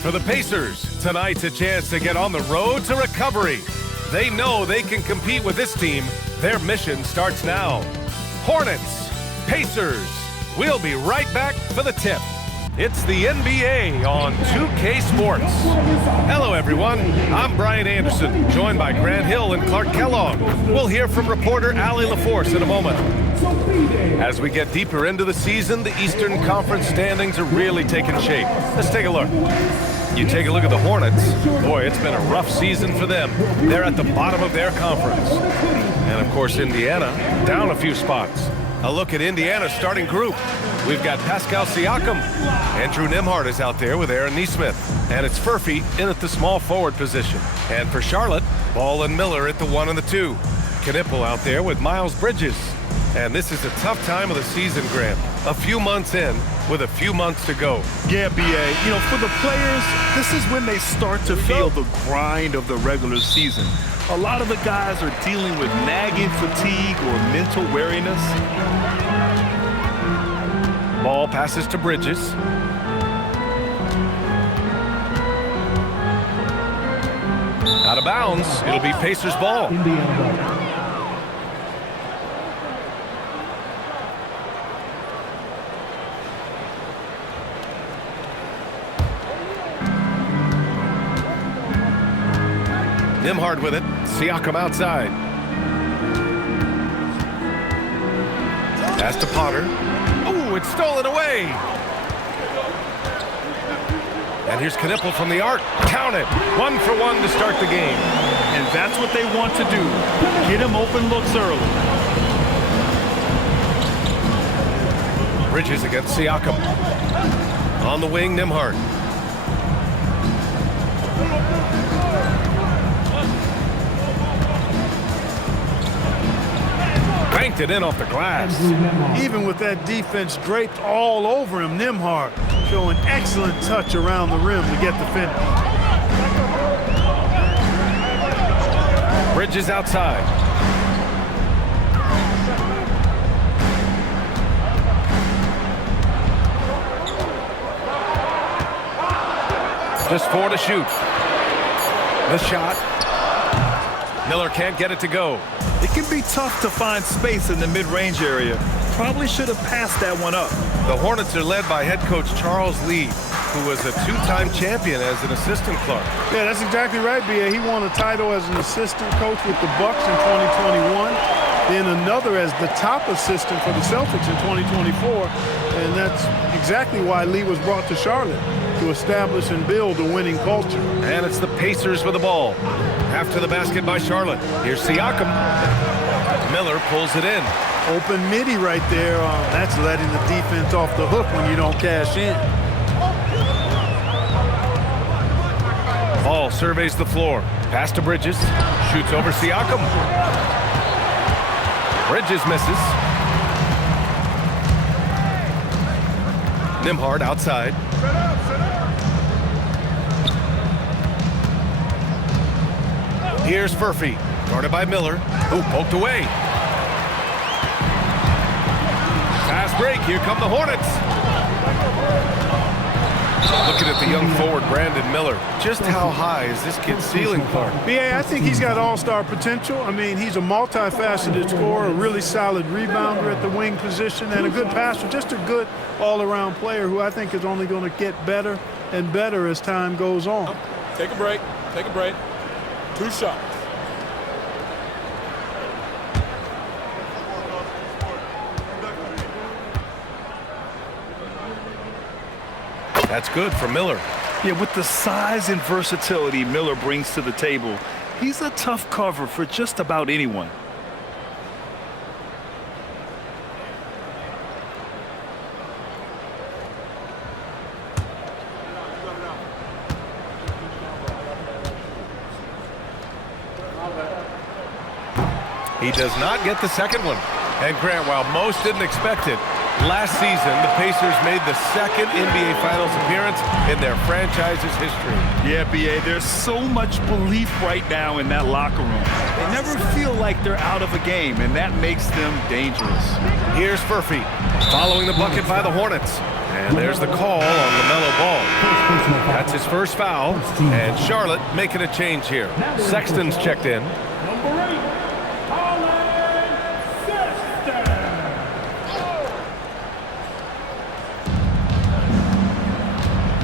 For the Pacers, tonight's a chance to get on the road to recovery. They know they can compete with this team. Their mission starts now. Hornets, Pacers. We'll be right back for the tip. It's the NBA on 2K Sports. Hello, everyone. I'm Brian Anderson, joined by Grant Hill and Clark Kellogg. We'll hear from reporter Allie LaForce in a moment. As we get deeper into the season, the Eastern Conference standings are really taking shape. Let's take a look. You take a look at the Hornets. Boy, it's been a rough season for them. They're at the bottom of their conference. And, of course, Indiana down a few spots. A look at Indiana's starting group. We've got Pascal Siakam. Andrew Nembhard is out there with Aaron Nesmith. And it's Furphy in at the small forward position. And for Charlotte, Ball and Miller at the 1 and the 2. Knipple out there with Miles Bridges. And this is a tough time of the season, Grant. A few months in with a few months to go. Yeah, B.A. You know, for the players, this is when they start to feel the grind of the regular season. A lot of the guys are dealing with nagging fatigue or mental weariness. Ball passes to Bridges. Out of bounds. It'll be Pacers ball. Nembhard with it. Siakam outside. Pass to Potter. Oh, it's stolen away. And here's Knipple from the arc. Count it. 1 for 1 to start the game. And that's what they want to do. Get him open looks early. Bridges against Siakam. On the wing, Nembhard. Banked it in off the glass. Even with that defense draped all over him, Nembhard showing excellent touch around the rim to get the finish. Bridges outside. Just 4 to shoot. The shot. Miller can't get it to go. It can be tough to find space in the mid-range area. Probably should have passed that one up. The Hornets are led by head coach Charles Lee, who was a 2-time champion as an assistant, Clark. Yeah, that's exactly right, B.A. He won a title as an assistant coach with the Bucks in 2021, then another as the top assistant for the Celtics in 2024, and that's exactly why Lee was brought to Charlotte, to establish and build a winning culture. And it's the Pacers with the ball. After the basket by Charlotte. Here's Siakam. Miller pulls it in. Open midi right there. That's letting the defense off the hook when you don't cash in. Ball surveys the floor. Pass to Bridges. Shoots over Siakam. Bridges misses. Nembhard outside. Here's Furphy, guarded by Miller, who poked away. Fast break, here come the Hornets. Looking at the young forward, Brandon Miller. Just how high is this kid's ceiling, Clark? B.A., I think he's got all-star potential. I mean, he's a multifaceted scorer, a really solid rebounder at the wing position, and a good passer, just a good all-around player who I think is only going to get better and better as time goes on. Take a break. Take a break. 2 shots. That's good for Miller. Yeah, with the size and versatility Miller brings to the table, he's a tough cover for just about anyone. He does not get the second one. And Grant, while most didn't expect it, last season the Pacers made the second NBA Finals appearance in their franchise's history. Yeah, B.A., there's so much belief right now in that locker room. They never feel like they're out of a game, and that makes them dangerous. Here's Furphy, following the bucket by the Hornets. And there's the call on LaMelo Ball. That's his first foul. And Charlotte making a change here. Sexton's checked in.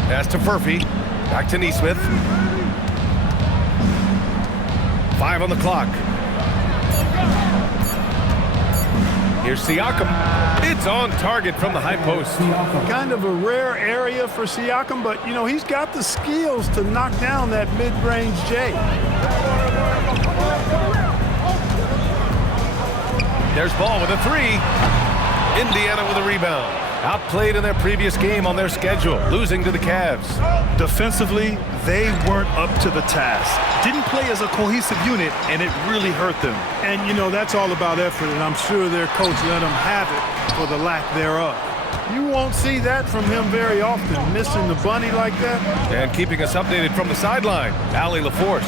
Pass to Furphy. Back to Nesmith. 5 on the clock. Here's Siakam. It's on target from the high post. Kind of a rare area for Siakam, but, you know, he's got the skills to knock down that mid-range J. There's Ball with a 3. Indiana with a rebound. Outplayed in their previous game on their schedule, losing to the Cavs. Defensively, they weren't up to the task. Didn't play as a cohesive unit, and it really hurt them. And, you know, that's all about effort, and I'm sure their coach let them have it for the lack thereof. You won't see that from him very often, missing the bunny like that. And keeping us updated from the sideline, Allie LaForce.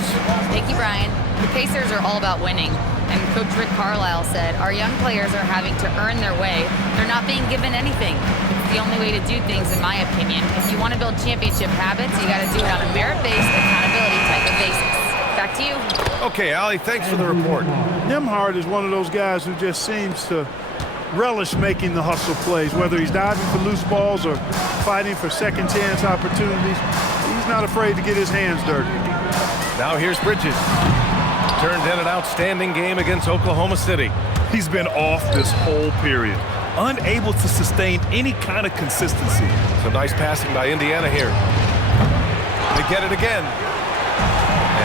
Thank you, Brian. The Pacers are all about winning. And Coach Rick Carlisle said, our young players are having to earn their way. They're not being given anything. It's the only way to do things, in my opinion. If you want to build championship habits, you got to do it on a merit-based, accountability type of basis. Back to you. Okay, Allie, thanks for the report. Nembhard is one of those guys who just seems to relish making the hustle plays, whether he's diving for loose balls or fighting for second chance opportunities. He's not afraid to get his hands dirty. Now here's Bridges. Turned in an outstanding game against Oklahoma City. He's been off this whole period, unable to sustain any kind of consistency. Some nice passing by Indiana here. They get it again.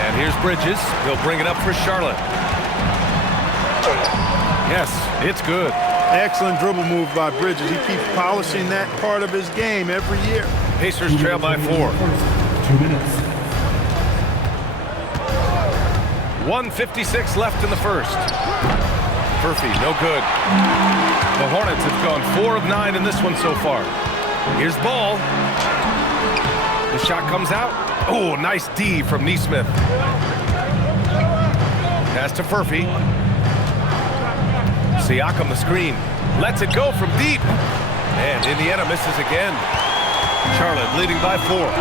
And here's Bridges. He'll bring it up for Charlotte. Yes, it's good. Excellent dribble move by Bridges. He keeps polishing that part of his game every year. Pacers trail by 4. 2 minutes. 1:56 left in the first. Furphy, no good. The Hornets have gone 4 of 9 in this one so far. Here's Ball. The shot comes out. Oh, nice D from Nesmith. Pass to Furphy. Siakam the screen. Lets it go from deep. And Indiana misses again. Charlotte leading by 4.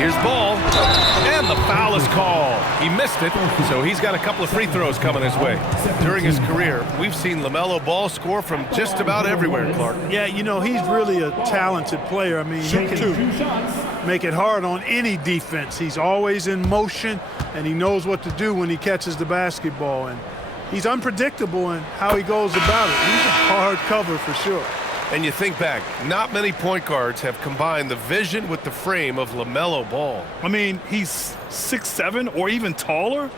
Here's Ball, and the foul is called. He missed it, so he's got a couple of free throws coming his way. During his career, we've seen LaMelo Ball score from just about everywhere, Clark. Yeah, you know, he's really a talented player. I mean, he can make it hard on any defense. He's always in motion, and he knows what to do when he catches the basketball. And he's unpredictable in how he goes about it. He's a hard cover for sure. And you think back, not many point guards have combined the vision with the frame of LaMelo Ball. I mean, he's 6'7" or even taller.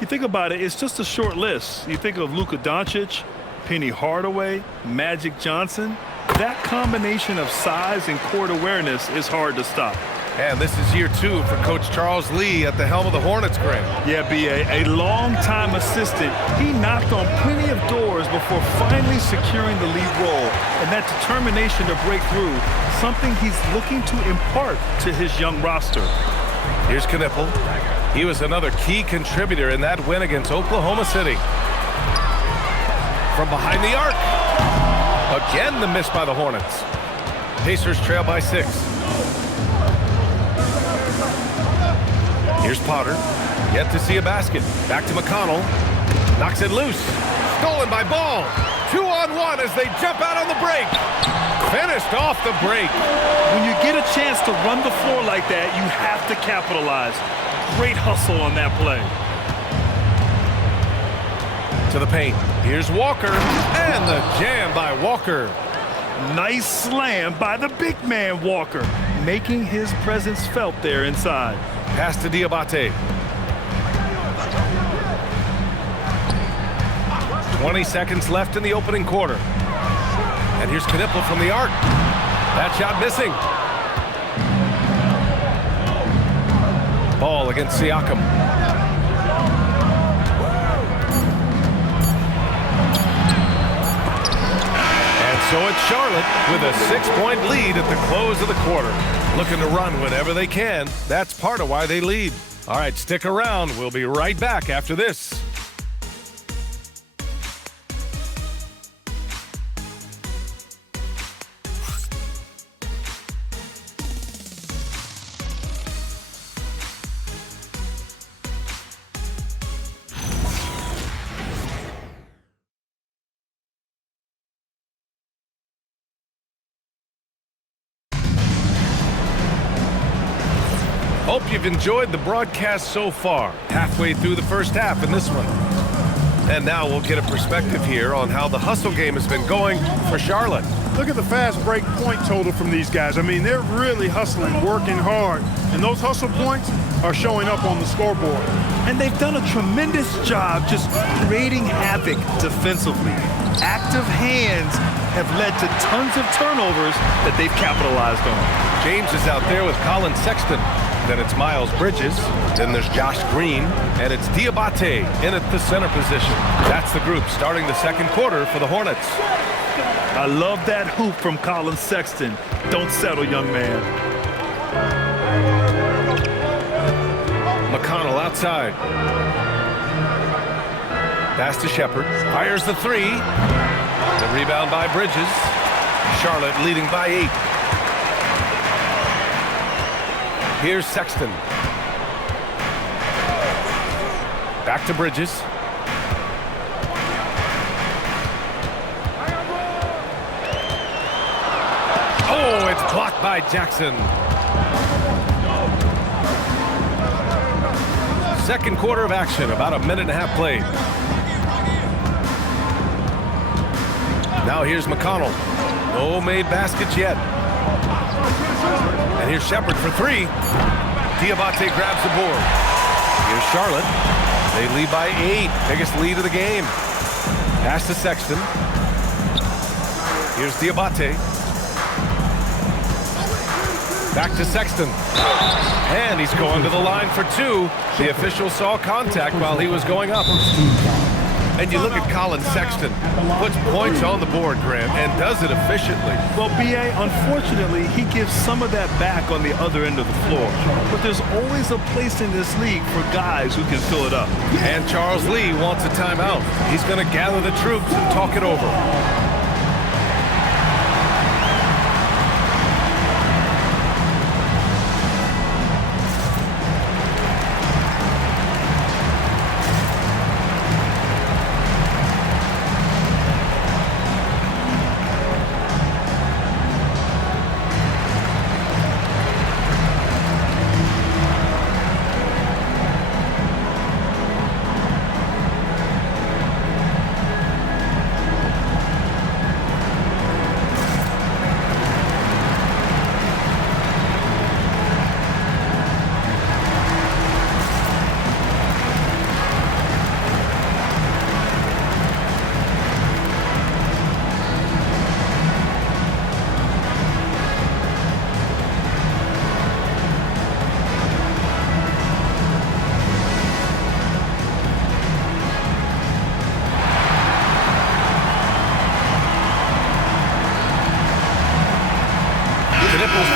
You think about it, it's just a short list. You think of Luka Doncic, Penny Hardaway, Magic Johnson. That combination of size and court awareness is hard to stop. And this is year 2 for Coach Charles Lee at the helm of the Hornets, Graham. Yeah, B.A., a long-time assistant. He knocked on plenty of doors before finally securing the lead role. And that determination to break through, something he's looking to impart to his young roster. Here's Knipple. He was another key contributor in that win against Oklahoma City. From behind the arc. Again, the miss by the Hornets. Pacers trail by 6. Here's Potter. Yet to see a basket. Back to McConnell. Knocks it loose. Stolen by Ball. 2-on-1 as they jump out on the break. Finished off the break. When you get a chance to run the floor like that, you have to capitalize. Great hustle on that play. To the paint. Here's Walker. And the jam by Walker. Nice slam by the big man Walker, making his presence felt there inside. Pass to Diabate. 20 seconds left in the opening quarter. And here's Knipple from the arc. That shot missing. Ball against Siakam. And so it's Charlotte with a 6-point lead at the close of the quarter. Looking to run whenever they can. That's part of why they lead. All right, stick around. We'll be right back after this. Hope you've enjoyed the broadcast so far. Halfway through the first half in this one. And now we'll get a perspective here on how the hustle game has been going for Charlotte. Look at the fast break point total from these guys. I mean, they're really hustling, working hard. And those hustle points are showing up on the scoreboard. And they've done a tremendous job just creating havoc defensively. Active hands have led to tons of turnovers that they've capitalized on. James is out there with Colin Sexton. Then it's Miles Bridges. Then there's Josh Green. And it's Diabate in at the center position. That's the group starting the second quarter for the Hornets. I love that hoop from Colin Sexton. Don't settle, young man. McConnell outside. Pass to Shepard. Fires the three. The rebound by Bridges. Charlotte leading by 8. Here's Sexton. Back to Bridges. Oh, it's blocked by Jackson. Second quarter of action, about a minute and a half played. Now here's McConnell. No made baskets yet. And here's Shepard for 3. Diabate grabs the board. Here's Charlotte. They lead by 8. Biggest lead of the game. Pass to Sexton. Here's Diabate. Back to Sexton. And he's going to the line for 2. The official saw contact while he was going up. And you look at Colin Sexton, puts points on the board, Graham, and does it efficiently. Well, B.A., unfortunately, he gives some of that back on the other end of the floor. But there's always a place in this league for guys who can fill it up. And Charles Lee wants a timeout. He's going to gather the troops and talk it over.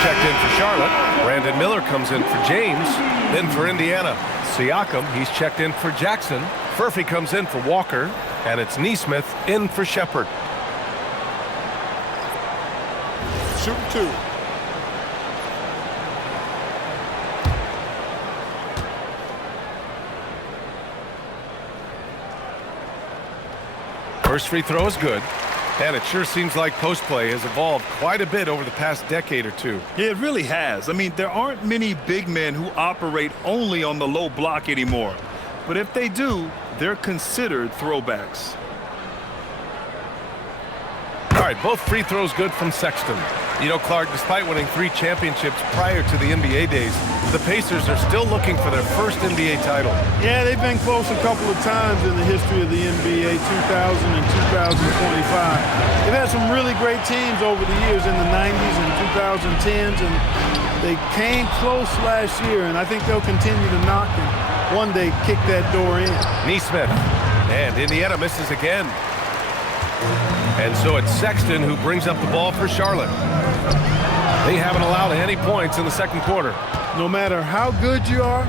Checked in for Charlotte. Brandon Miller comes in for James. Then for Indiana, Siakam. He's checked in for Jackson. Furphy comes in for Walker. And it's Neesmith in for Shepard. Shooting 2. First free throw is good. And it sure seems like post play has evolved quite a bit over the past decade or two. Yeah, it really has. I mean, there aren't many big men who operate only on the low block anymore. But if they do, they're considered throwbacks. All right, both free throws good from Sexton. You know, Clark, despite winning 3 championships prior to the NBA days, the Pacers are still looking for their first NBA title. Yeah, they've been close a couple of times in the history of the NBA, 2000 and 2025. They've had some really great teams over the years in the 90s and 2010s, and they came close last year, and I think they'll continue to knock and one day kick that door in. Neesmith, and Indiana misses again. And so it's Sexton who brings up the ball for Charlotte. They haven't allowed any points in the second quarter. No matter how good you are,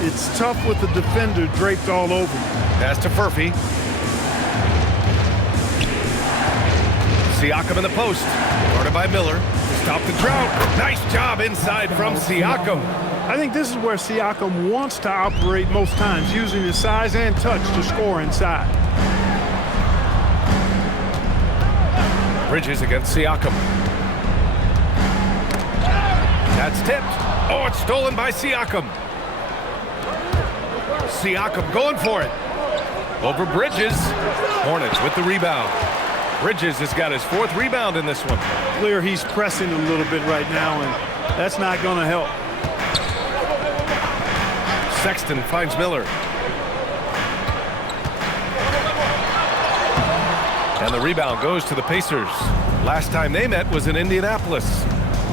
it's tough with the defender draped all over you. Pass to Furphy. Siakam in the post. Guarded by Miller. To stop the drought. Nice job inside from Siakam. I think this is where Siakam wants to operate most times, using his size and touch to score inside. Bridges against Siakam. That's tipped. Oh, it's stolen by Siakam. Siakam going for it. Over Bridges. Hornets with the rebound. Bridges has got his 4th rebound in this one. Clear he's pressing a little bit right now, and that's not going to help. Sexton finds Miller. And the rebound goes to the Pacers. Last time they met was in Indianapolis.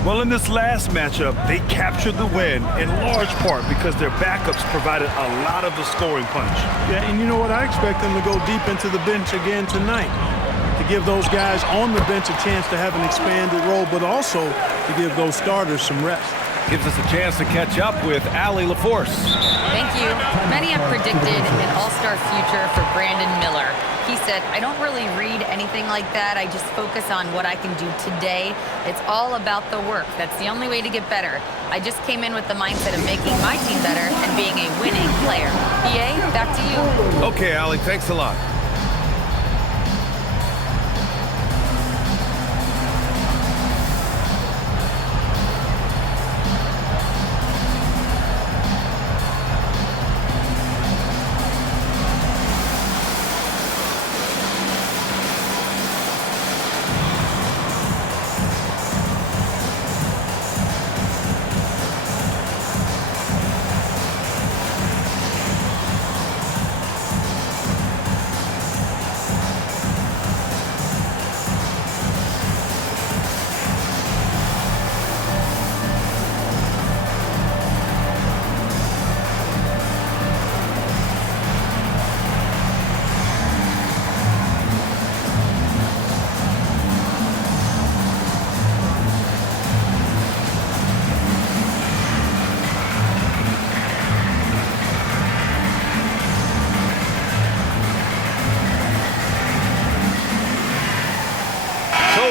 Well, in this last matchup, they captured the win in large part because their backups provided a lot of the scoring punch. Yeah, and you know what? I expect them to go deep into the bench again tonight to give those guys on the bench a chance to have an expanded role, but also to give those starters some rest. Gives us a chance to catch up with Allie LaForce. Thank you. Many have predicted an all-star future for Brandon Miller. He said, I don't really read anything like that. I just focus on what I can do today. It's all about the work. That's the only way to get better. I just came in with the mindset of making my team better and being a winning player. PA, back to you. Okay, Allie, thanks a lot.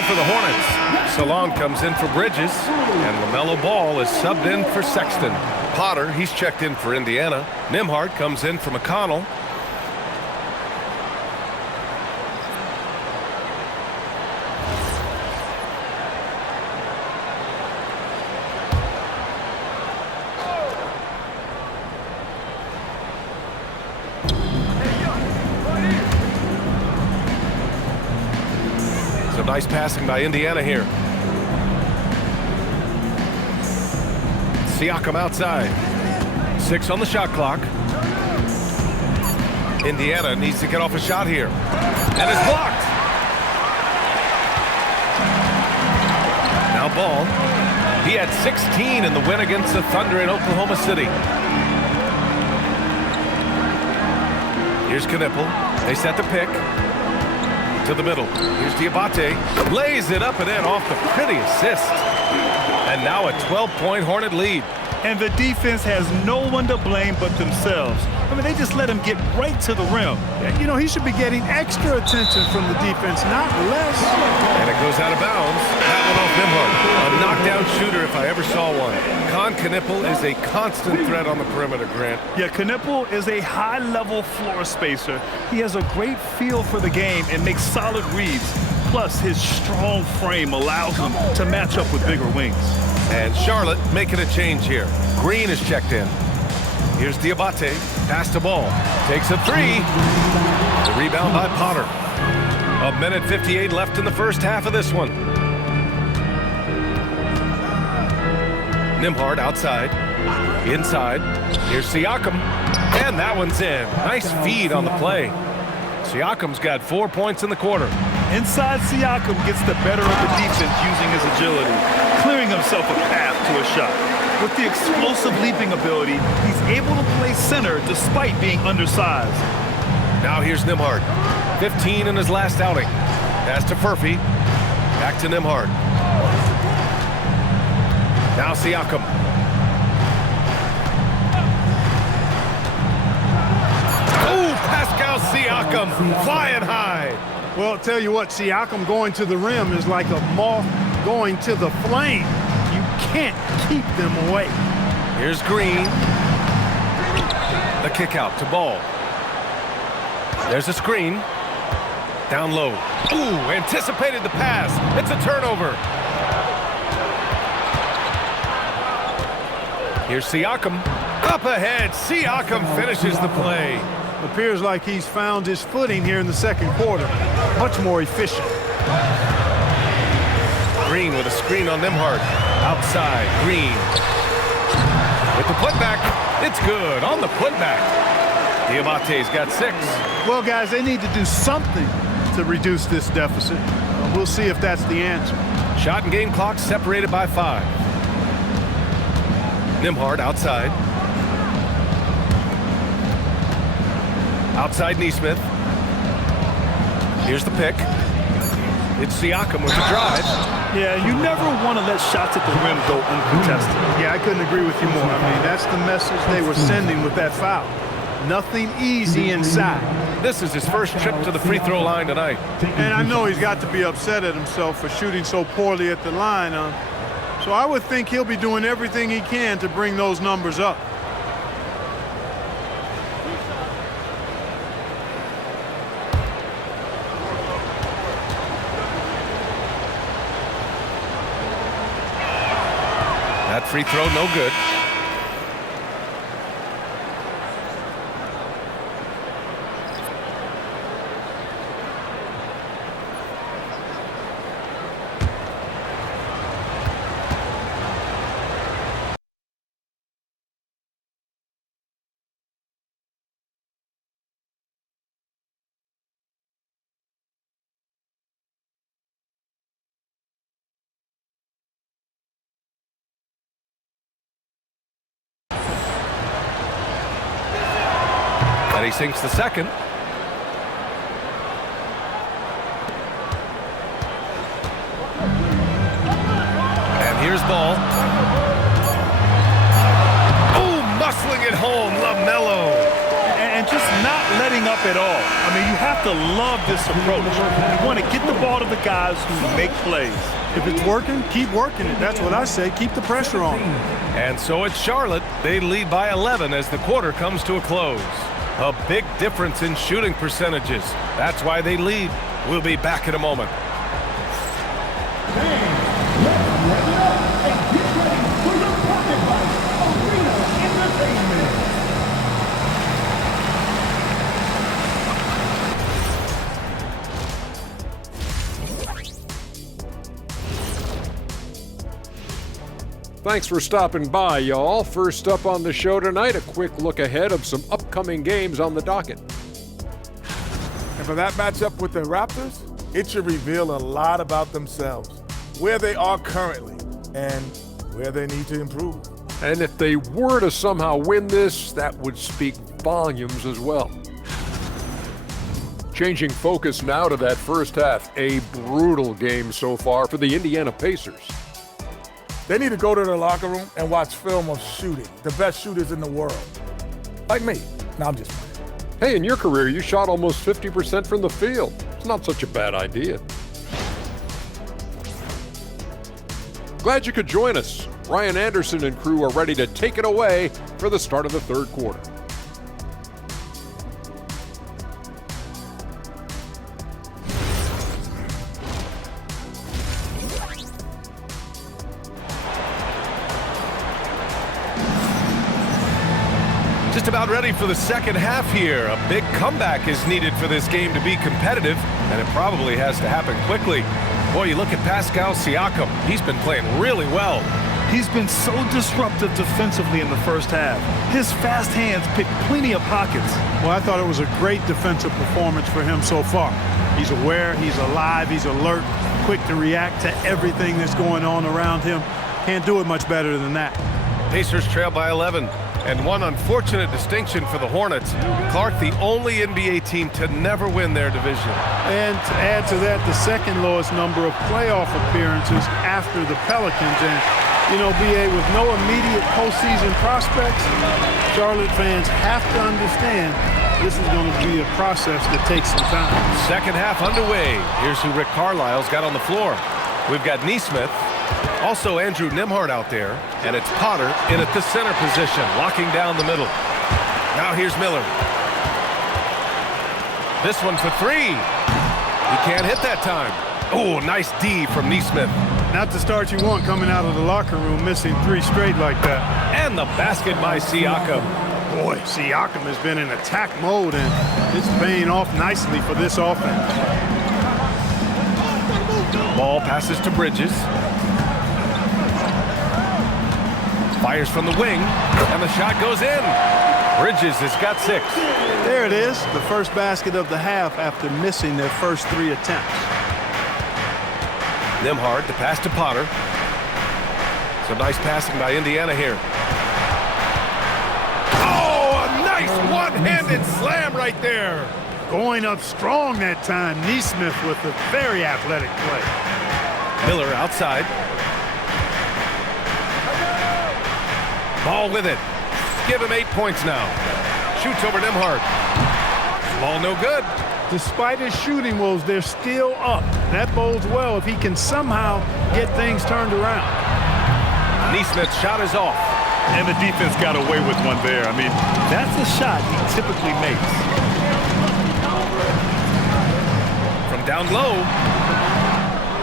For the Hornets, Salon comes in for Bridges, and LaMelo Ball is subbed in for Sexton. Potter, he's checked in for Indiana. Nembhard comes in for McConnell. Nice passing by Indiana here. Siakam outside. 6 on the shot clock. Indiana needs to get off a shot here. And it's blocked. Now Ball. He had 16 in the win against the Thunder in Oklahoma City. Here's Knipple. They set the pick. To the middle. Here's Diabate. Lays it up and in off the pretty assist. And now a 12-point Hornet lead. And the defense has no one to blame but themselves. I mean, they just let him get right to the rim. You know, he should be getting extra attention from the defense, not less. And it goes out of bounds. That one off Nembhard. A knockdown shooter if I ever saw one. Con Knipple is a constant threat on the perimeter, Grant. Yeah, Knipple is a high-level floor spacer. He has a great feel for the game and makes solid reads. Plus, his strong frame allows him to match up with bigger wings. And Charlotte making a change here. Green is checked in. Here's Diabate. Pass to Ball. Takes a 3. The rebound by Potter. 1:58 left in the first half of this one. Nembhard outside. Inside. Here's Siakam. And that one's in. Nice feed on the play. Siakam's got 4 points in the quarter. Inside, Siakam gets the better of the defense using his agility, clearing himself a path to a shot. With the explosive leaping ability, he's able to play center despite being undersized. Now here's Nembhard. 15 in his last outing. Pass to Furphy. Back to Nembhard. Now Siakam. Oh, Pascal Siakam flying high. Well, I'll tell you what, Siakam going to the rim is like a moth going to the flame. You can't keep them away. Here's Green. The kick out to Ball. There's a screen. Down low. Ooh, anticipated the pass. It's a turnover. Here's Siakam. Up ahead, Siakam finishes the play. Appears like he's found his footing here in the second quarter. Much more efficient. Green with a screen on Nembhard. Outside, Green. With the putback, it's good on the putback. Diabate's got 6. Well, guys, they need to do something to reduce this deficit. We'll see if that's the answer. Shot and game clock separated by 5. Nembhard outside. Outside Nesmith. Here's the pick. It's Siakam with the drive. Yeah, you never want to let shots at the rim go uncontested. Yeah, I couldn't agree with you more. I mean, that's the message they were sending with that foul. Nothing easy inside. This is his first trip to the free throw line tonight. And I know he's got to be upset at himself for shooting so poorly at the line. So I would think he'll be doing everything he can to bring those numbers up. That free throw, no good. And he sinks the second. And here's Ball. Oh, muscling it home, LaMelo. And just not letting up at all. I mean, you have to love this approach. You want to get the ball to the guys who make plays. If it's working, keep working it. That's what I say. Keep the pressure on. And so it's Charlotte. They lead by 11 as the quarter comes to a close. A big difference in shooting percentages. That's why they lead. We'll be back in a moment. Thanks for stopping by, y'all. First up on the show tonight, a quick look ahead of some upcoming games on the docket. And for that matchup with the Raptors, it should reveal a lot about themselves, where they are currently, and where they need to improve. And if they were to somehow win this, that would speak volumes as well. Changing focus now to that first half, a brutal game so far for the Indiana Pacers. They need to go to their locker room and watch film of shooting, the best shooters in the world. Like me. No, I'm just playing. Hey, in your career, you shot almost 50% from the field. It's not such a bad idea. Glad you could join us. Ryan Anderson and crew are ready to take it away for the start of the third quarter. Just about ready for the second half here. A big comeback is needed for this game to be competitive, and it probably has to happen quickly. Boy, you look at Pascal Siakam. He's been playing really well. He's been so disruptive defensively in the first half. His fast hands pick plenty of pockets. Well, I thought it was a great defensive performance for him so far. He's aware, he's alive, he's alert, quick to react to everything that's going on around him. Can't do it much better than that. Pacers trail by 11. And one unfortunate distinction for the Hornets. Clark, the only NBA team to never win their division. And to add to that, the second lowest number of playoff appearances after the Pelicans. And, you know, BA, with no immediate postseason prospects, Charlotte fans have to understand this is going to be a process that takes some time. Second half underway. Here's who Rick Carlisle's got on the floor. We've got Nesmith. Also Andrew Nembhard out there, and it's Potter in at the center position, locking down the middle. Now here's Miller. This one for three. He can't hit that time. Oh, nice D from Nesmith. Not the start you want coming out of the locker room, missing 3 straight like that. And the basket by Siakam. Boy, Siakam has been in attack mode, and it's paying off nicely for this offense. Ball passes to Bridges. Fires from the wing, and the shot goes in. Bridges has got 6. There it is, the first basket of the half after missing their first 3 attempts. Nembhard, the pass to Potter. Some nice passing by Indiana here. Oh, a nice one-handed slam right there. Going up strong that time. Nesmith with a very athletic play. Miller outside. Ball with it. Give him 8 points now. Shoots over Nembhard. Ball no good. Despite his shooting woes, they're still up. That bodes well if he can somehow get things turned around. Nesmith's shot is off. And the defense got away with one there. I mean, that's a shot he typically makes. From down low.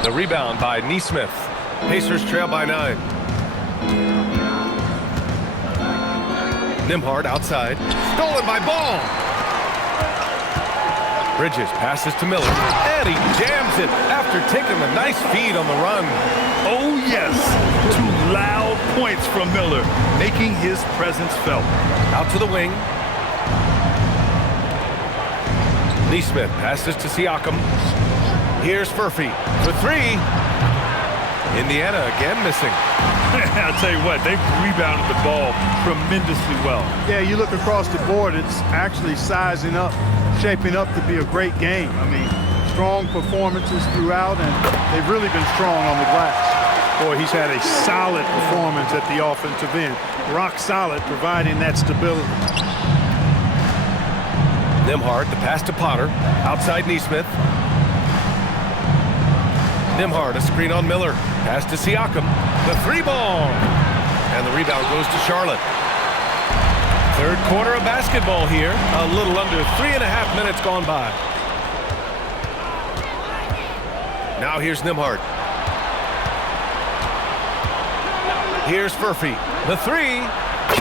The rebound by Nesmith. Pacers trail by 9. Nembhard outside. Stolen by Ball. Bridges passes to Miller. And he jams it after taking the nice feed on the run. Oh, yes. 2 loud points from Miller, making his presence felt. Out to the wing. Nesmith passes to Siakam. Here's Furphy for 3. Indiana again missing. I'll tell you what, they've rebounded the ball tremendously well. Yeah, you look across the board, it's actually sizing up, shaping up to be a great game. I mean, strong performances throughout, and they've really been strong on the glass. Boy, he's had a solid performance at the offensive end. Rock solid, providing that stability. Nembhard, the pass to Potter. Outside Nesmith. Nembhard, a screen on Miller. Pass to Siakam. The 3-ball. And the rebound goes to Charlotte. Third quarter of basketball here. A little under 3.5 minutes gone by. Now here's Nembhard. Here's Furphy. The 3.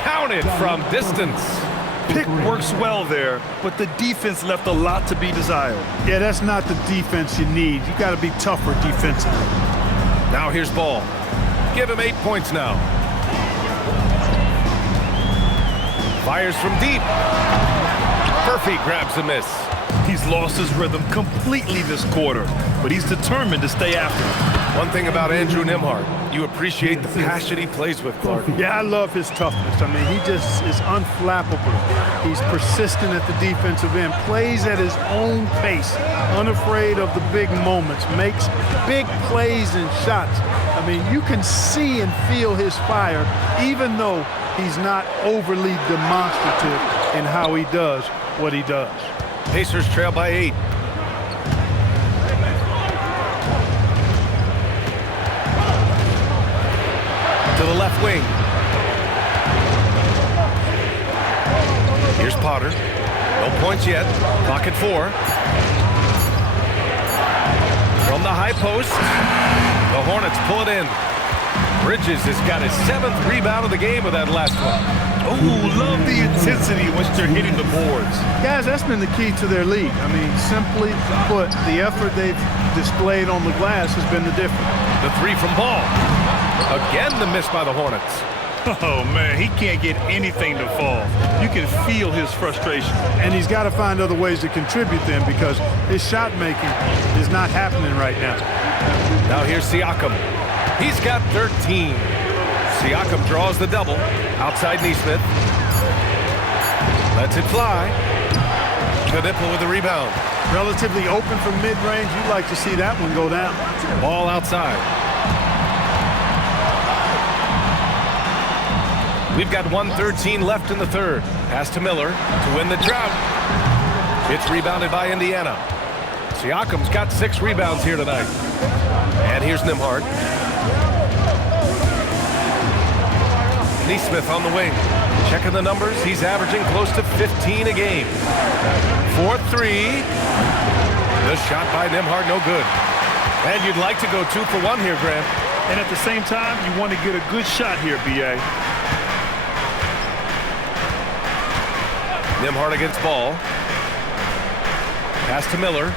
Counted from distance. Pick works well there, but the defense left a lot to be desired. Yeah, that's not the defense you need. You got to be tougher defensively. Now here's Ball. Give him 8 points now. Fires from deep. Furphy grabs a miss. He's lost his rhythm completely this quarter, but he's determined to stay after it. One thing about Andrew Nembhard, you appreciate the passion he plays with, Clark. Yeah, I love his toughness. I mean, he just is unflappable. He's persistent at the defensive end, plays at his own pace, unafraid of the big moments, makes big plays and shots. I mean, you can see and feel his fire, even though he's not overly demonstrative in how he does what he does. Pacers trail by 8. To the left wing. Here's Potter. No points yet. Clock at 4. From the high post. The Hornets pull it in. Bridges has got his 7th rebound of the game with that last one. Oh, love the intensity once they're hitting the boards. Guys, that's been the key to their lead. I mean, simply put, the effort they've displayed on the glass has been the difference. The 3 from Ball. Again, the miss by the Hornets. Oh, man, he can't get anything to fall. You can feel his frustration. And he's got to find other ways to contribute then, because his shot making is not happening right now. Now here's Siakam. He's got 13. Siakam draws the double. Outside Nesmith. Lets it fly. Knipple with the rebound. Relatively open from mid-range. You'd like to see that one go down. Ball outside. We've got 1:13 left in the third. Pass to Miller to win the drought. It's rebounded by Indiana. Siakam's got 6 rebounds here tonight. And here's Nembhard. Nesmith on the wing. Checking the numbers. He's averaging close to 15 a game. 4-3. The shot by Nembhard, no good. And you'd like to go 2 for 1 here, Grant. And at the same time, you want to get a good shot here, B.A. Nembhard against ball. Pass to Miller.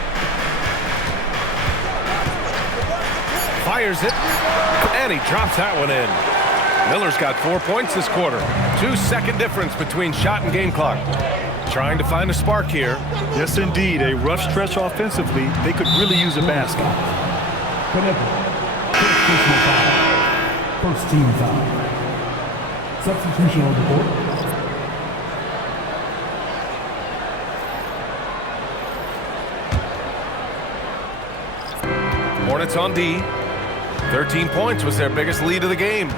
Fires it, and he drops that one in. Miller's got 4 points this quarter. 2-second difference between shot and game clock. Trying to find a spark here. Yes, indeed. A rough stretch offensively. They could really use a basket. First team foul. Substitution on the court. Hornets on D. 13 points was their biggest lead of the game.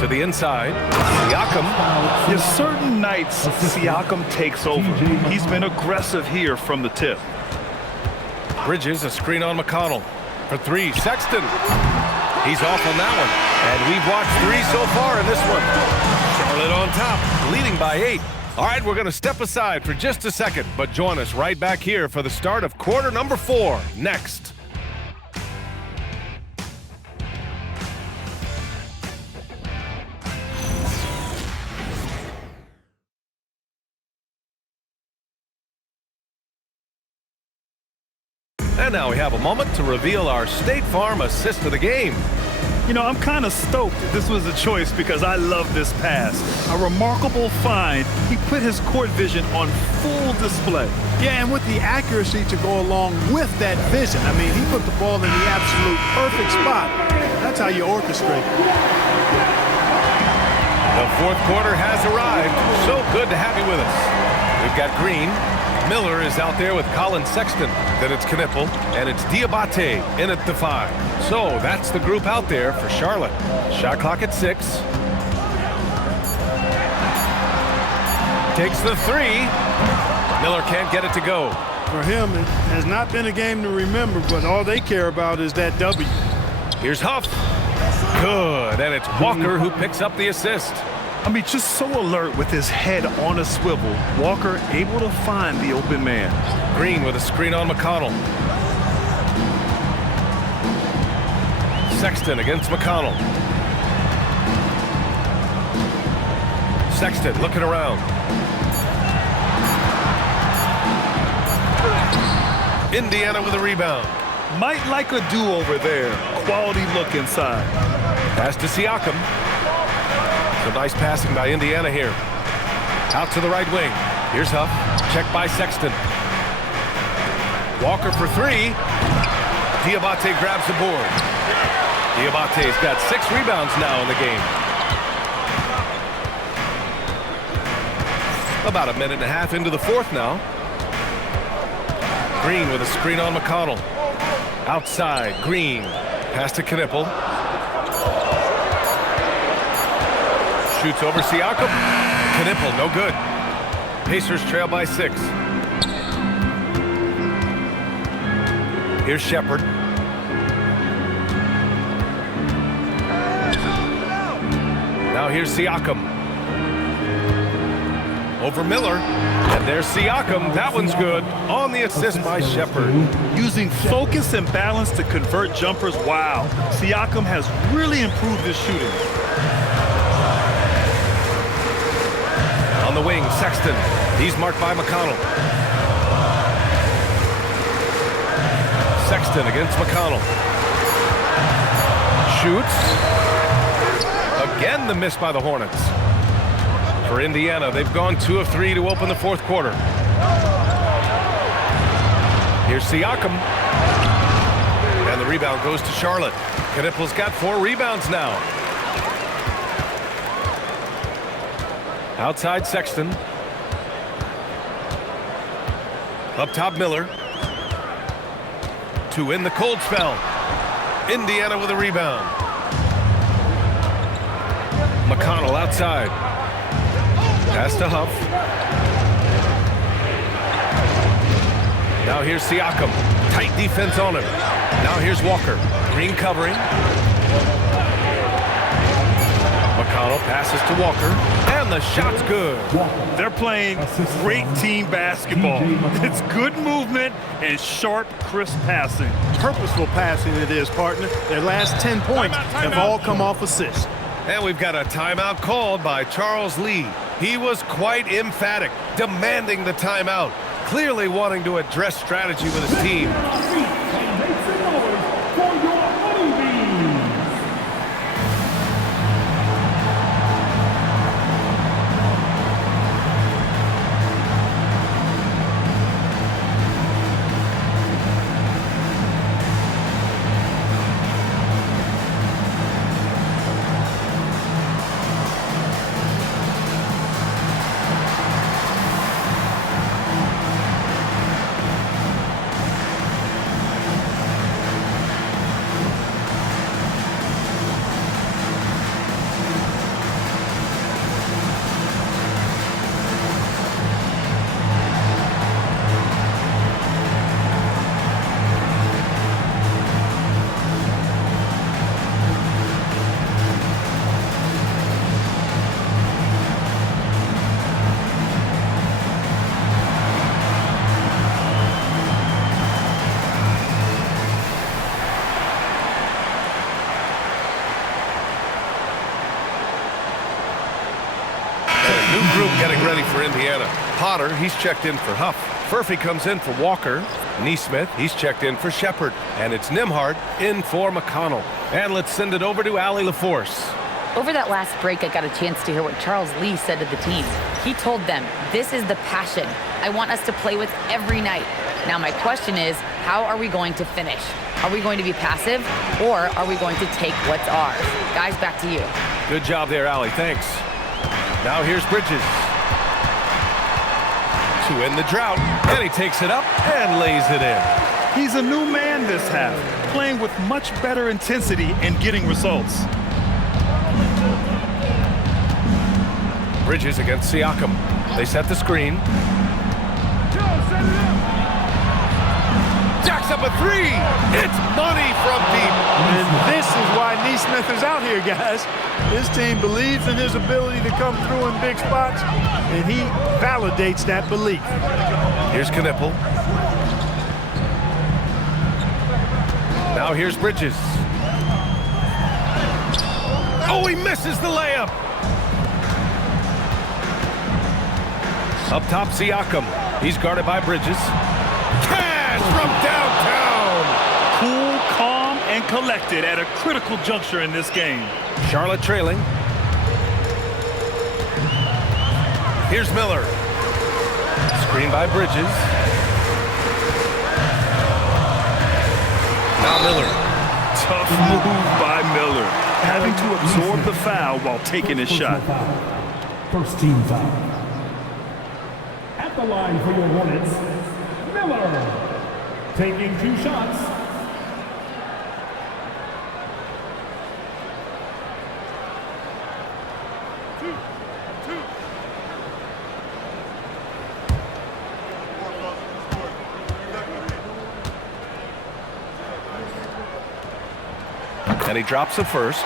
To the inside, Siakam. Yes, certain nights, Siakam takes over. He's been aggressive here from the tip. Bridges, a screen on McConnell. For three, Sexton. He's off on that one. And we've watched 3 so far in this one. Charlotte on top, leading by 8. All right, we're going to step aside for just a second, but join us right back here for the start of quarter number 4 next. And now we have a moment to reveal our State Farm assist of the game. You know, I'm kind of stoked this was a choice because I love this pass. A remarkable find. He put his court vision on full display. Yeah, and with the accuracy to go along with that vision. I mean, he put the ball in the absolute perfect spot. That's how you orchestrate. The fourth quarter has arrived. So good to have you with us. We've got Green. Miller is out there with Colin Sexton. Then it's Knippel, and it's Diabate in at the 5. So that's the group out there for Charlotte. Shot clock at 6. Takes the 3. Miller can't get it to go. For him, it has not been a game to remember, but all they care about is that W. Here's Huff. Good, and it's Walker who picks up the assist. I mean, just so alert with his head on a swivel. Walker able to find the open man. Green with a screen on McConnell. Sexton against McConnell. Sexton looking around. Indiana with a rebound. Might like a do-over there. Quality look inside. Pass to Siakam. So nice passing by Indiana here. Out to the right wing. Here's Huff. Checked by Sexton. Walker for 3. Diabate grabs the board. Diabate's got 6 rebounds now in the game. About a minute and a half into the fourth now. Green with a screen on McConnell. Outside, Green. Pass to Knippel. Shoots over Siakam. Knippel, no good. Pacers trail by 6. Here's Shepherd. Now here's Siakam. Over Miller. And there's Siakam. That one's good. On the assist by Shepherd. Using focus and balance to convert jumpers. Wow. Siakam has really improved his shooting. On the wing, Sexton. He's marked by McConnell. Sexton against McConnell. Shoots. Again, the miss by the Hornets. For Indiana, they've gone 2 of 3 to open the fourth quarter. Here's Siakam. And the rebound goes to Charlotte. Knippel's got 4 rebounds now. Outside Sexton. Up top Miller. To end the cold spell. Indiana with a rebound. McConnell outside. Pass to Huff. Now here's Siakam. Tight defense on him. Now here's Walker. Green covering. McConnell passes to Walker. And the shot's good. They're playing great team basketball. It's good movement and sharp, crisp passing. Purposeful passing it is, partner. Their last 10 points have all come off assists. And we've got a timeout called by Charles Lee. He was quite emphatic, demanding the timeout, clearly wanting to address strategy with his team. New group getting ready for Indiana. Potter, he's checked in for Huff. Furphy comes in for Walker. Neesmith, he's checked in for Shepard. And it's Nimhart in for McConnell. And let's send it over to Allie LaForce. Over that last break, I got a chance to hear what Charles Lee said to the team. He told them, this is the passion I want us to play with every night. Now my question is, how are we going to finish? Are we going to be passive, or are we going to take what's ours? Guys, back to you. Good job there, Allie. Thanks. Now here's Bridges. To end the drought, and he takes it up and lays it in. He's a new man this half, playing with much better intensity and getting results. Bridges against Siakam. They set the screen. Jacks up a three. It's money from deep. And this is why Neesmith is out here, guys. His team believes in his ability to come through in big spots, and he validates that belief. Here's Knippel. Now here's Bridges. Oh, he misses the layup. Up top, Siakam. He's guarded by Bridges. Cash from downtown. Cool, calm, and collected at a critical juncture in this game. Charlotte trailing. Here's Miller. Screen by Bridges. Now Miller. Tough move by Miller, having to absorb the foul while taking his shot. First team foul. At the line for your Hornets, Miller. Taking 2 shots. And he drops the first.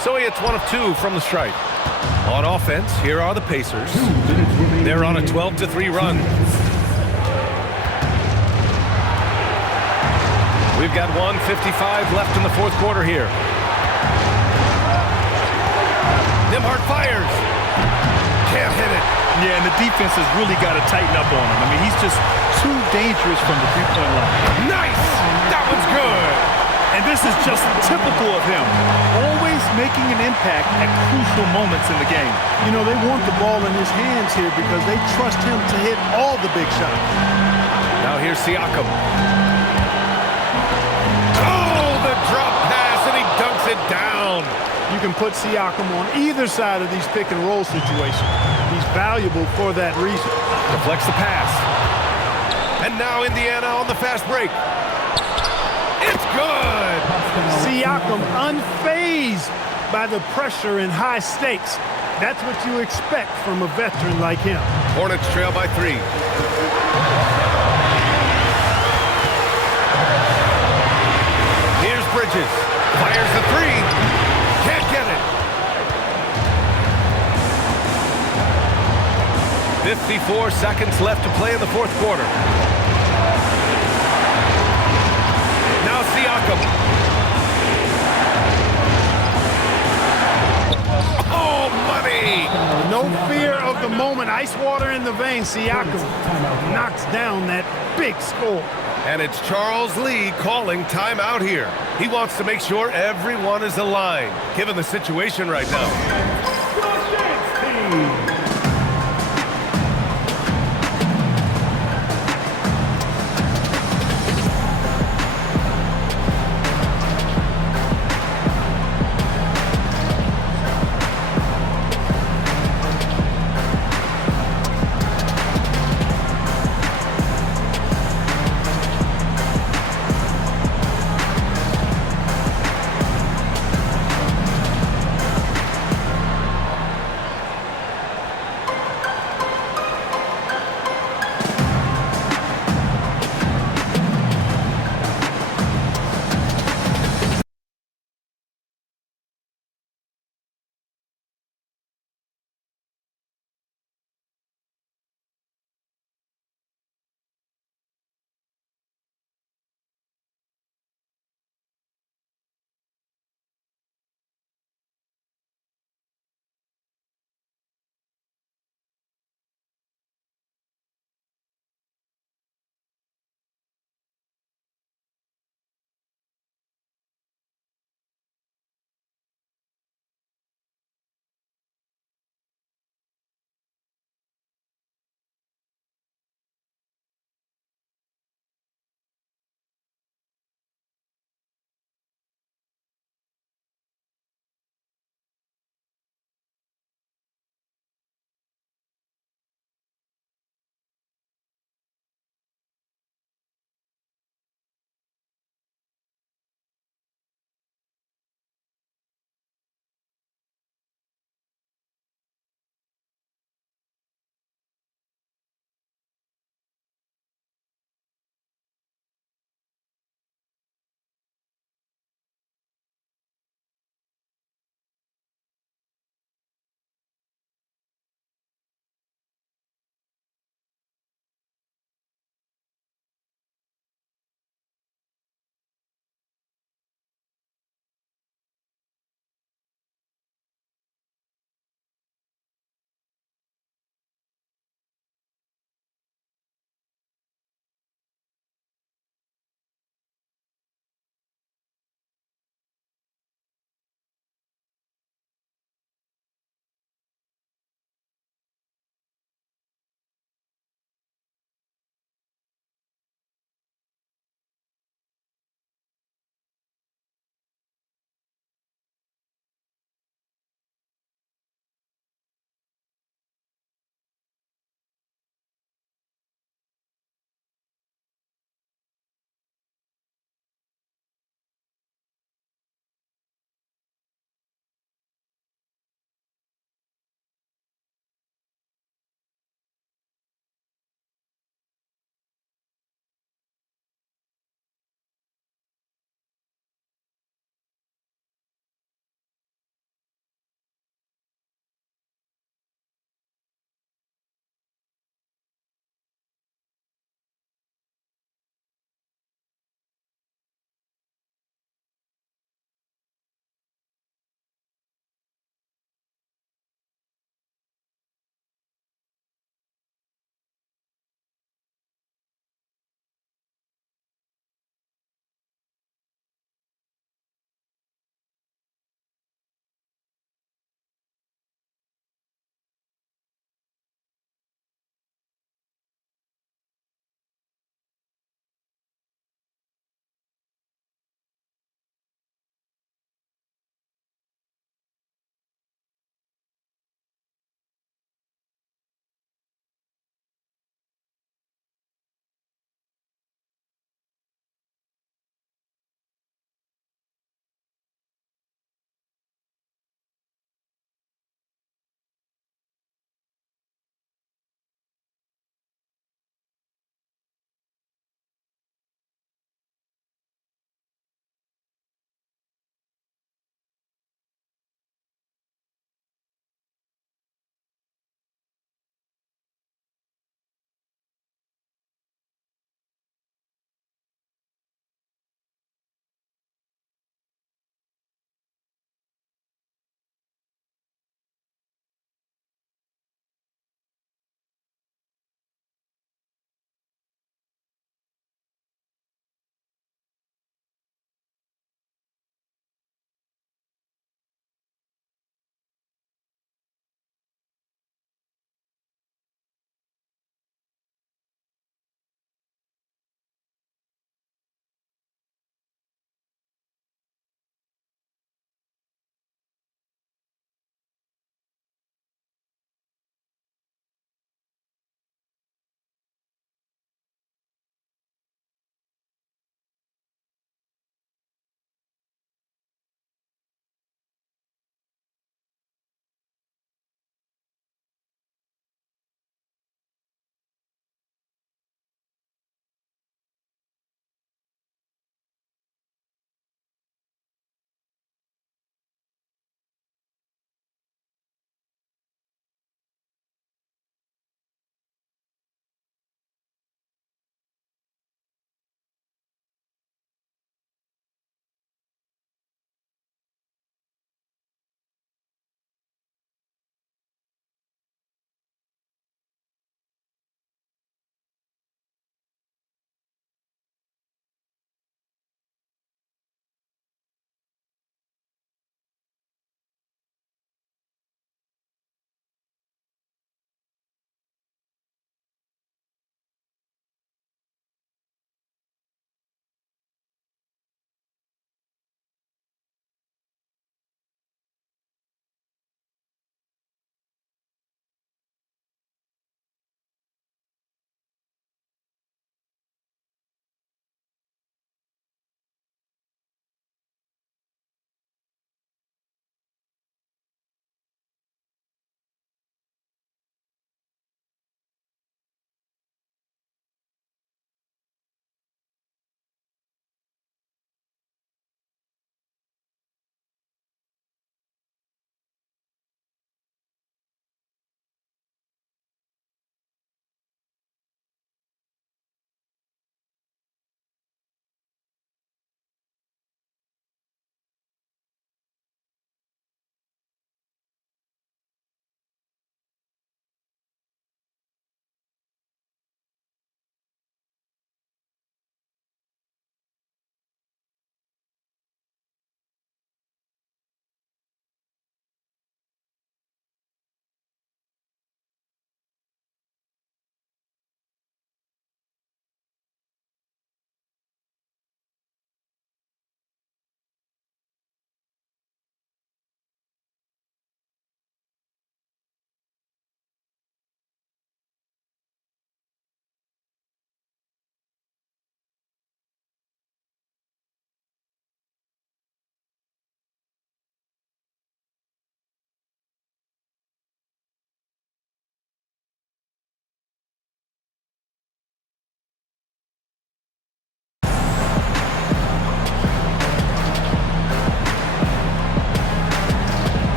So he hits 1 of 2 from the stripe. On offense, here are the Pacers. They're on a 12-3 run. We've got 1:55 left in the fourth quarter here. Nimhart fires. Can't hit it. Yeah, and the defense has really got to tighten up on him. I mean, he's just too dangerous from the three-point line. Nice! That one's good. And this is just typical of him, always making an impact at crucial moments in the game. You know, they want the ball in his hands here because they trust him to hit all the big shots. Now here's Siakam. Oh, the drop pass, and he dunks it down. You can put Siakam on either side of these pick-and-roll situations. He's valuable for that reason. Deflects the pass. And now Indiana on the fast break. It's good! Siakam unfazed by the pressure and high stakes. That's what you expect from a veteran like him. Hornets trail by 3. pushes. Fires the three. Can't get it. 54 seconds left to play in the fourth quarter. Now Siakam. Oh, money! No fear of the moment. Ice water in the veins. Siakam knocks down that big score. And it's Charles Lee calling timeout here. He wants to make sure everyone is aligned, given the situation right now.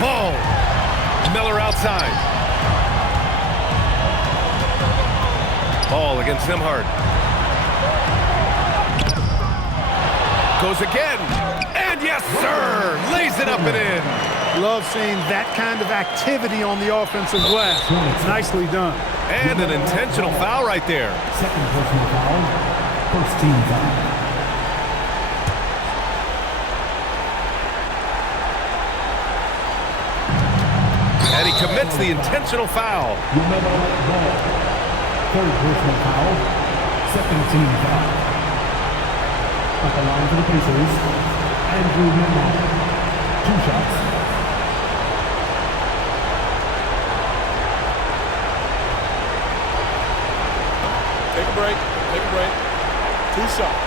Ball. Miller outside. Ball against Nembhard. Goes again. And yes, sir. Lays it up and in. Love seeing that kind of activity on the offensive glass. Nicely done. And an intentional foul right there. Second personal foul. First team foul. And he commits the intentional foul. LaMelo Ball. Third personal foul. Second team foul. At the line for the Pacers, Andrew Nembhard. 2 shots. Take a break. Take a break. 2 shots.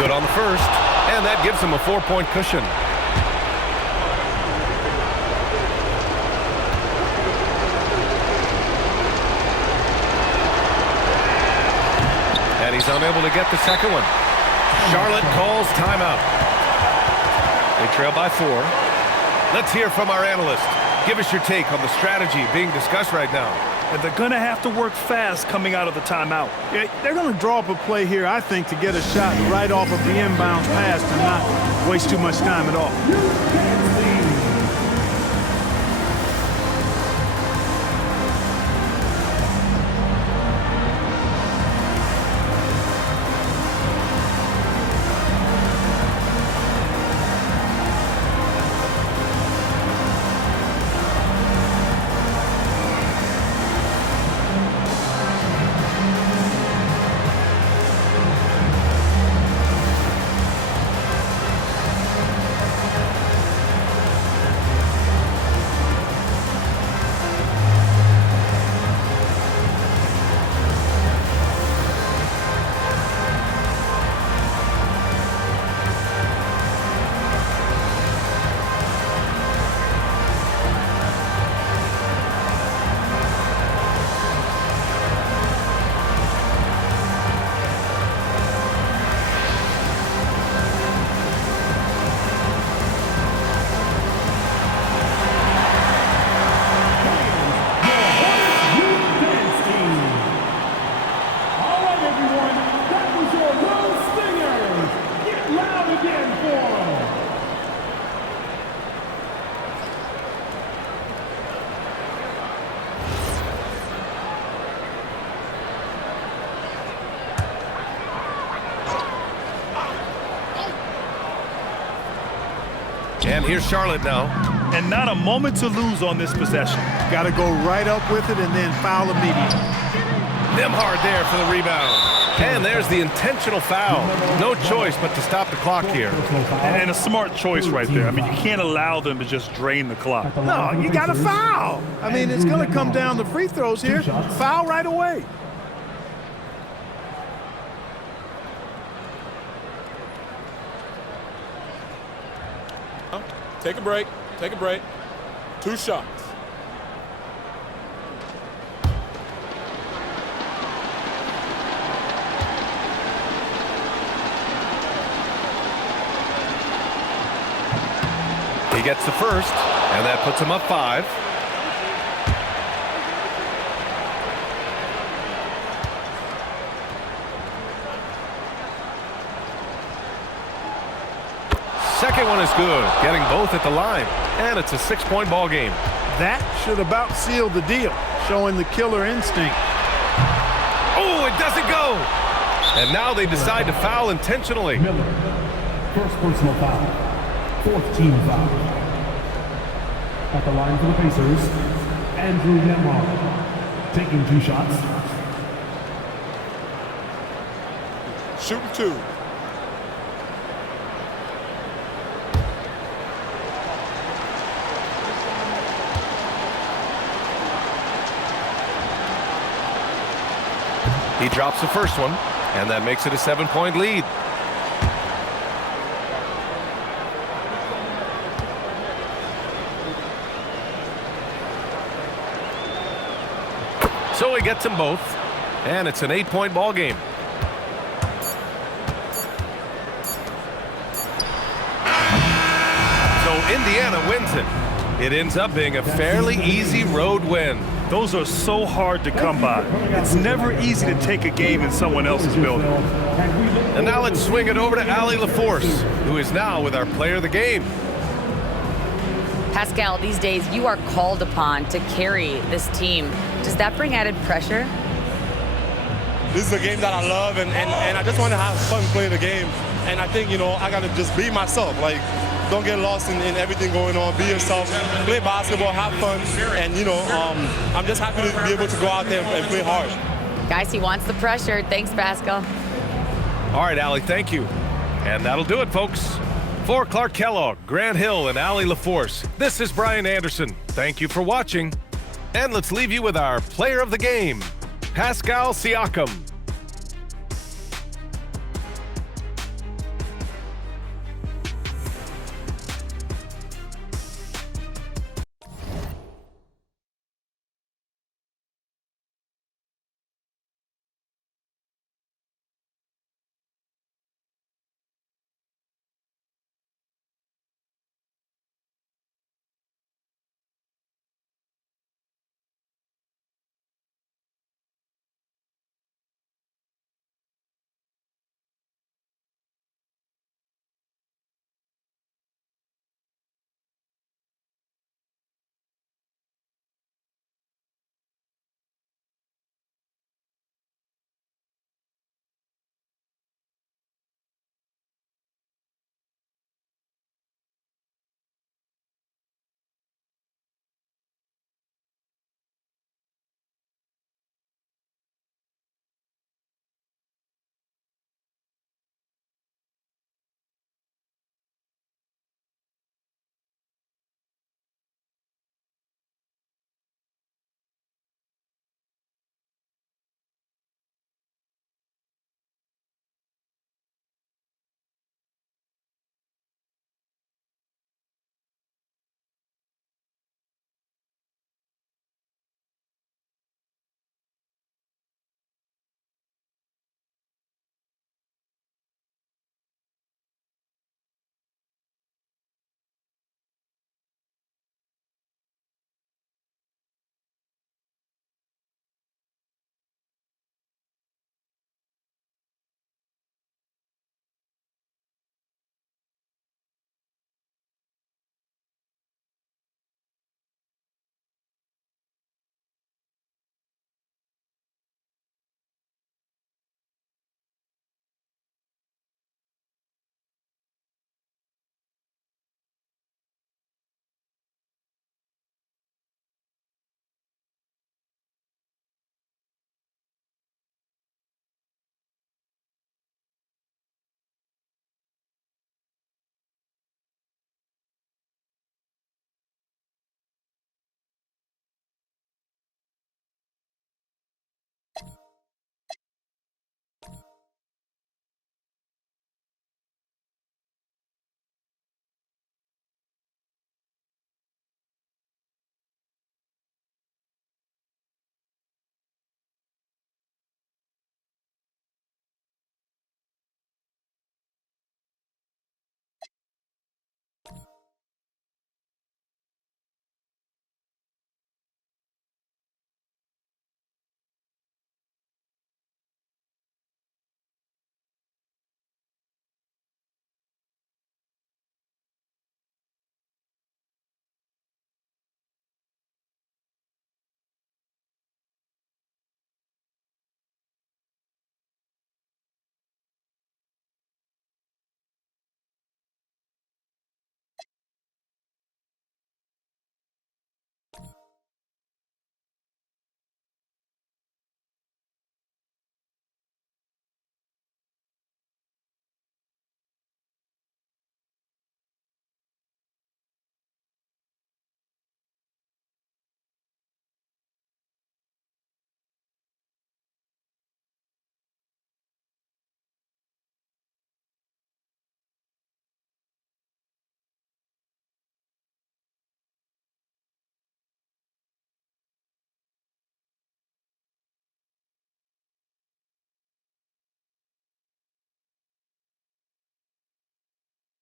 Good on the first, and that gives him a 4-point cushion. And he's unable to get the second one. Charlotte calls timeout. They trail by 4. Let's hear from our analyst. Give us your take on the strategy being discussed right now. And they're going to have to work fast coming out of the timeout. Yeah, they're going to draw up a play here, I think, to get a shot right off of the inbound pass and not waste too much time at all. And here's Charlotte now. And not a moment to lose on this possession. Got to go right up with it and then foul immediately. Nembhard there for the rebound. And there's the intentional foul. No choice but to stop the clock here. And a smart choice right there. I mean, you can't allow them to just drain the clock. No, you got to foul. I mean, it's going to come down to free throws here. Foul right away. Take a break. Take a break. 2 shots. He gets the first, and that puts him up 5. Second one is good, getting both at the line, and it's a 6-point ball game. That should about seal the deal, showing the killer instinct. Oh, it doesn't go! And now they decide to foul intentionally. Miller. First personal foul. Fourth team foul. At the line for the Pacers, Andrew Nembhard. Taking 2 shots. Shooting 2. He drops the first one, and that makes it a 7-point lead. So he gets them both, and it's an 8-point ball game. So Indiana wins it. It ends up being a fairly easy road win. Those are so hard to come by. It's never easy to take a game in someone else's building. And now let's swing it over to Allie LaForce, who is now with our player of the game. Pascal, these days you are called upon to carry this team. Does that bring added pressure? This is a game that I love, and I just want to have fun playing the game. And I think, I got to just be myself. Like, don't get lost in everything going on. Be yourself. Play basketball, have fun. And, I'm just happy to be able to go out there and play hard. Guys, he wants the pressure. Thanks, Pascal. All right, Allie, thank you. And that'll do it, folks. For Clark Kellogg, Grant Hill, and Allie LaForce, this is Brian Anderson. Thank you for watching. And let's leave you with our player of the game, Pascal Siakam.